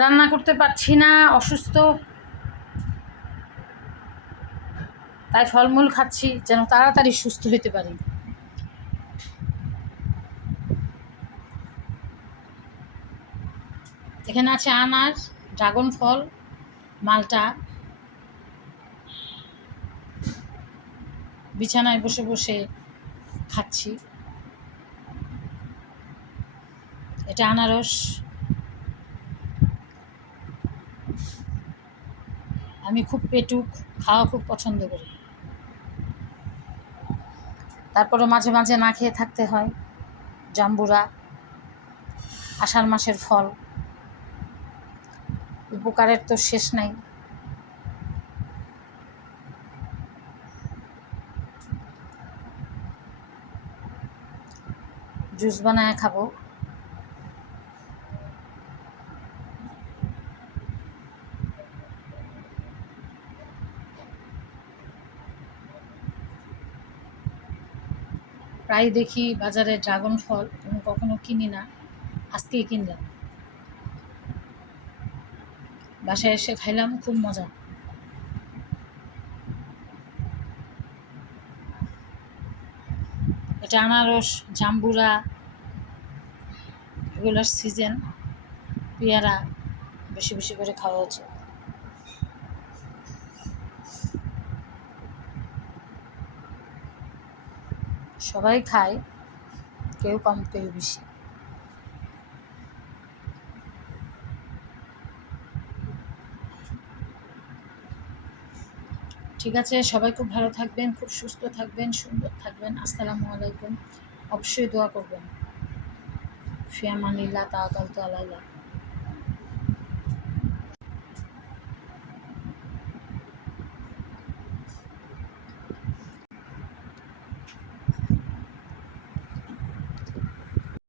রান্না করতে পারছি না, অসুস্থ, তাই ফলমূল খাচ্ছি যেন তাড়াতাড়ি সুস্থ হতে পারি। এখানে আছে আনার, ড্রাগন ফল, মালটা। বিছানায় বসে বসে খাচ্ছি। এটা আনারস। আমি খুব পেটুক, খাওয়া খুব পছন্দ করি, তারপরে মাঝে মাঝে না খেয়ে থাকতে হয়। জাম্বুরা আষাঢ় মাসের ফল, উপকারের তো শেষ নাই। জুস বানায় খাবো। প্রায় দেখি বাজারে ড্রাগন ফল, আমি কখনো কিনি না, আজকেই কিনলাম। বাসায় এসে খাইলাম, খুব মজা। এটা আনারস, জাম্বুরা, এগুলোর সিজন। পেয়ারা বেশি বেশি করে খাওয়া উচিত। সবাই খায়, কেউ কম কেউ বেশি। ঠিক আছে, সবাই খুব ভালো থাকবেন, খুব সুস্থ থাকবেন, সুন্দর থাকবেন। আসসালামু আলাইকুম। অবশ্যই দোয়া করবেন। ফি আমানিল্লাহ, তাওয়াক্কালতু আলাল্লাহ।